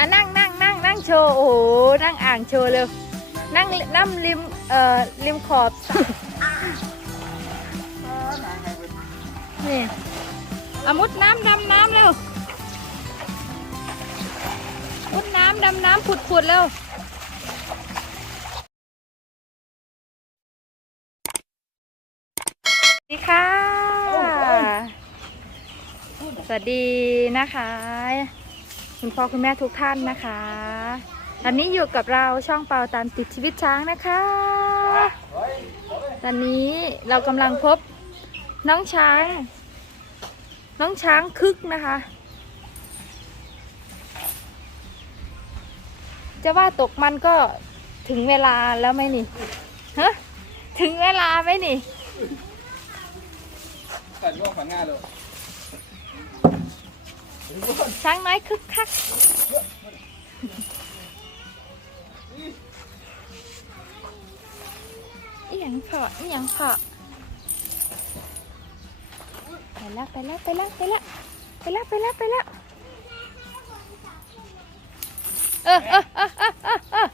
อะนั่งนั่งนั่งนั่งโชว์โอ้โหนั่งอ่างโชว์เร็วนั่งนั่งริมเอ่อริมขอบสระนี่อามุดน้ำดำน้ำเร็วมุดน้ำดำน้ำผุดผุดๆเร็วสวัสดีค่ะ สวัสดีนะคะ คุณพ่อคุณแม่ทุกท่านนะคะตอนนี้อยู่กับเราช่องเปาตามติดชีวิตช้างนะคะ ตอนนี้เรากำลังพบน้องช้าง น้องช้างคึกนะคะ จะว่าตกมันก็ถึงเวลาแล้วไหมนี่ฮะถึงเวลาไหมนี่ตัดร่วงฝันง่ายเลย ช้างน้อยคึกคัก อีหยังเพาะอีหยังเพาะไปแล้วไปแล้วไปแล้วไปแล้วไปแล้วไปแล้วไปแล้วเออเออเออเออเออเออ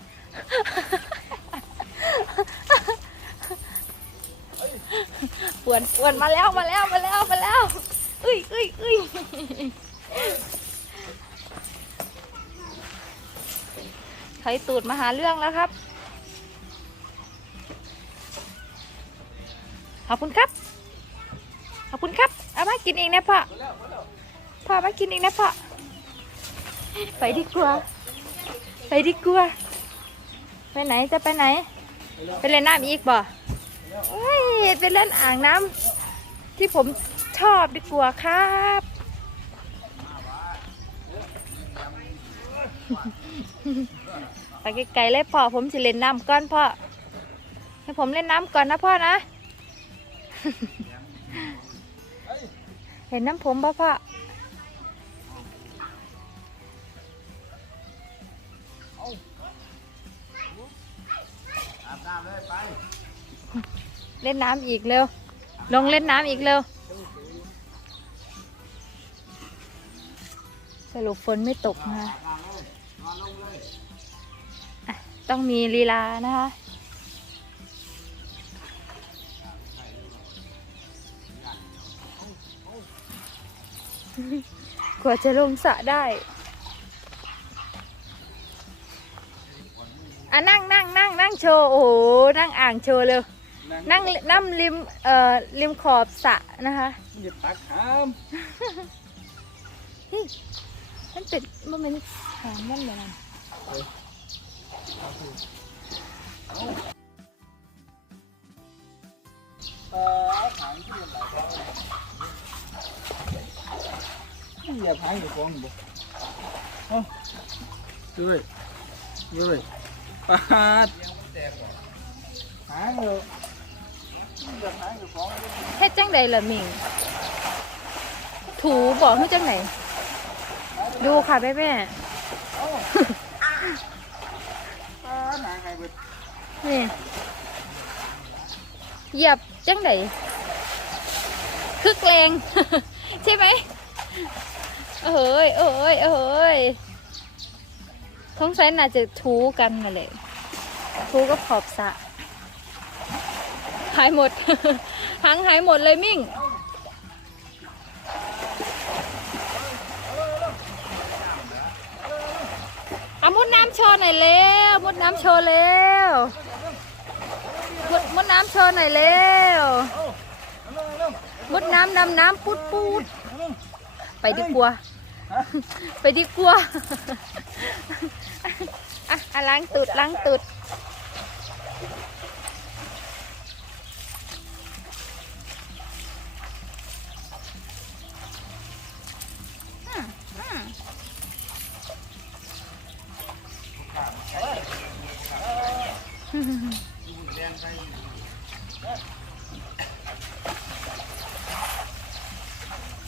ปวนปวนมาแล้วมาแล้วมาแล้วมาแล้วอุ้ยอุ้ยอุ้ย ไถตูดมาหาเรื่องแล้วครับ ขอบคุณครับ ขอบคุณครับ เอามากินเองนะพ่อ พ่อมากินเองนะพ่อ ไปดีกว่า ไปดีกว่า ไปไหนจะไปไหน ไปเล่นน้ำอีกบ่โอ้ยไปเล่นอ่างน้ำที่ผมชอบดีกว่าครับ ไปไกลๆเลยพ่อผมสิเล่นน้ำก่อนพ่อให้ผมเล่นน้ำก่อนนะพ่อนะ เห็นน้ำผมป่ะพ่อเล่นน้ำอีกเร็ว ลงเล่นน้ำอีกเร็ว สรุปฝนไม่ตกค่ะ ต้องมีลีลานะคะ กว่าจะลงสระได้ อะนั่งนั่งนั่งนั่งโชว์ โอ้โห นั่งอ่างโชว์เร็วนั่งนั่งริม เอ่อ ริมขอบสระนะคะหยิบตักขามเฮ้ย มันเป็นมันเป็นหางมันเลยนะเอ่อเอาถังที่เหยียบหลายครั้งเหยียบหางอยู่กองบ่เอ้าด้วยด้วยปาดหางเลยเหยียบหางอยู่กองเฮ็ดจังใดล่ะมิงถูบอกให้จังไหน ดูค่ะแม่แม่ปาดหางไงเนี่เหยียบจังใดคึกแรง ใช่ไหมเอ้ยเอ้ยเอ้ยท้องไซน่าจะถูกันนั่นแหละถูกับขอบสะหายหมดหางหายหมดเลยมิ่ง เอามุดน้ำโชว์หน่อยเร็วมุดน้ำโชว์เร็วมุดมุดน้ำโชว์หน่อยเร็วมุดน้ำดำน้ำปูดปูดไปดีกว่าไปดีกว่าอะอะล้างตุดล้างตุด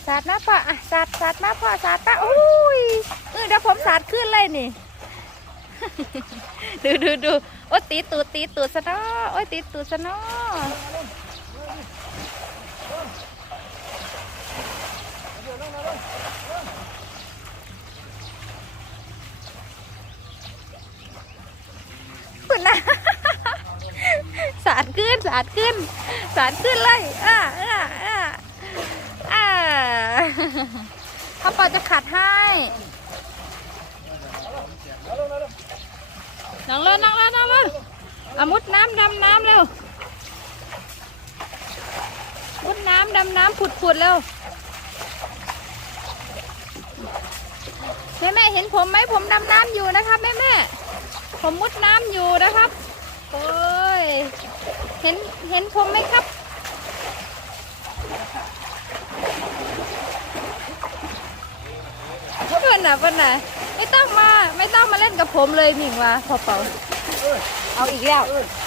สาดมาพ่ออะสาดสาดมาพ่อสาดตาอุ้ยเออเดี๋ยวผมสาดขึ้นเลยนี่ ดูดูดูโอ้ตีตูดตีตูดซนอโอ้ตีตูดซนอะคุณนะาดขึ้นสาดขึ้น สาดขึ้นเลยอ่าอ่าอ่าอ่าพ่อปอจะขัดให้นั่งเลยนั่งเลยนั่งเลยเอามุดน้ำดำน้ำเร็วมุดน้ำดำน้ำผุดผุดเร็วแม่แม่เห็นผมไหมผมดำน้ำอยู่นะครับแม่แม่ผมมุดน้ำอยู่นะครับโอ้ เห็นเห็นผมไหมครับ เพื่อนน่ะเพื่อนน่ะไม่ต้องมาไม่ต้องมาเล่นกับผมเลยหมิงว่าพอเป่าเอาอีกแล้ว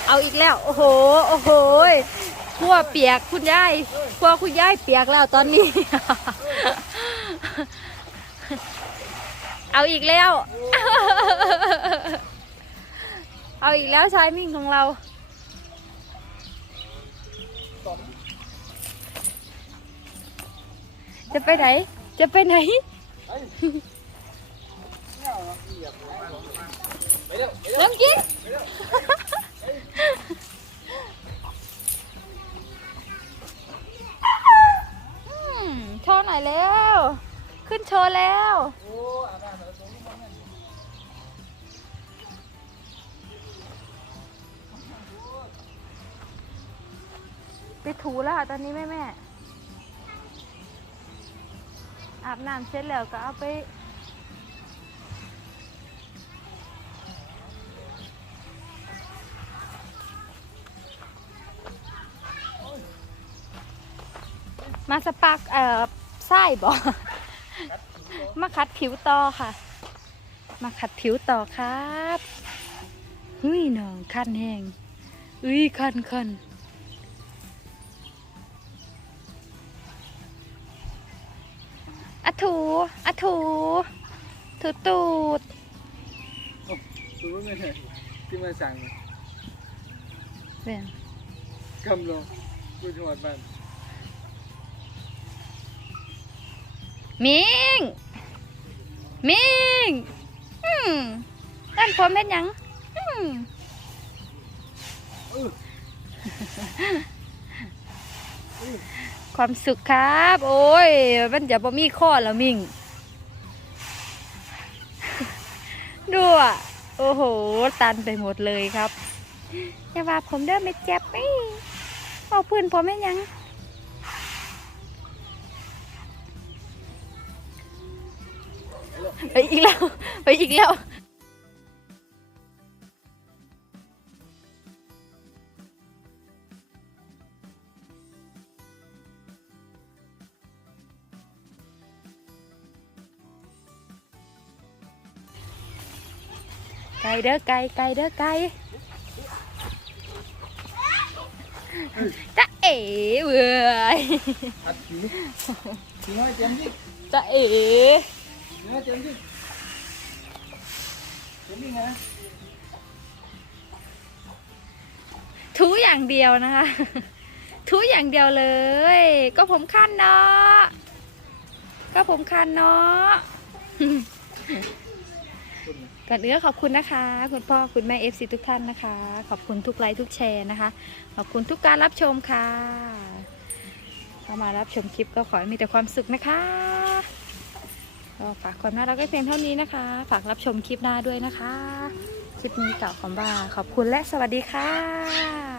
เอาอีกแล้ว โอ้โห โอ้โหขั้วเปียกคุณยายขั้วคุณยายเปียกแล้วตอนนี้ เอาอีกแล้ว เอาอีกแล้วชายมิ่งของเรา จะไปไหน จะไปไหนเริ่มกินโชว์หน่อยแล้ว ขึ้นโชว์แล้วไปถูแล้วตอนนี้แม่แม่ อาบน้ำเสร็จแล้วก็เอาไปมาสปักเอ่อไส้บ่มาขัดผิวต่อค่ะ มาขัดผิวต่อครับเฮ้ยน้องคันแห้งอุ้ยคันคัน อะถูอะถูถูตูดดูว่าไงเนี่ยที่มาสั่งเบี่ยงกำลงกูจังหวัดบ้านมิงมิงอืมด้านผมเป็นหยังอืมเออ ความสุขครับ โอ้ย มันจะบ่มีข้อแล้วมิงดูอะ โอ้โห ตันไปหมดเลยครับอย่าว่าผมเด้อไม่เจ็บไม่เอาพื้นผมไม่ยังไปอีกแล้ว ไปอีกแล้ว ไก่เด้อไก่ไก่เด้อไก่จะเอ๋เว้ยอัดผีผีน้อยเต็มที่จะเอ๋ผีน้อยเต็มที่เต็มที่ไงทูอย่างเดียวนะคะทูอย่างเดียวเลย ก็ผมคันเนาะก็ผมคันเนาะ ก่อนอื่นขอบคุณนะคะ คุณพ่อคุณแม่เอฟซีทุกท่านนะคะ ขอบคุณทุกไลค์ทุกแชร์นะคะ ขอบคุณทุกการรับชมค่ะเข้ามารับชมคลิปก็ขอให้มีแต่ความสุขนะคะก็ฝากความน่ารักไว้เพียงเท่านี้นะคะ ฝากรับชมคลิปหน้าด้วยนะคะ คลิปนี้เก่าของบ้าขอบคุณและสวัสดีค่ะ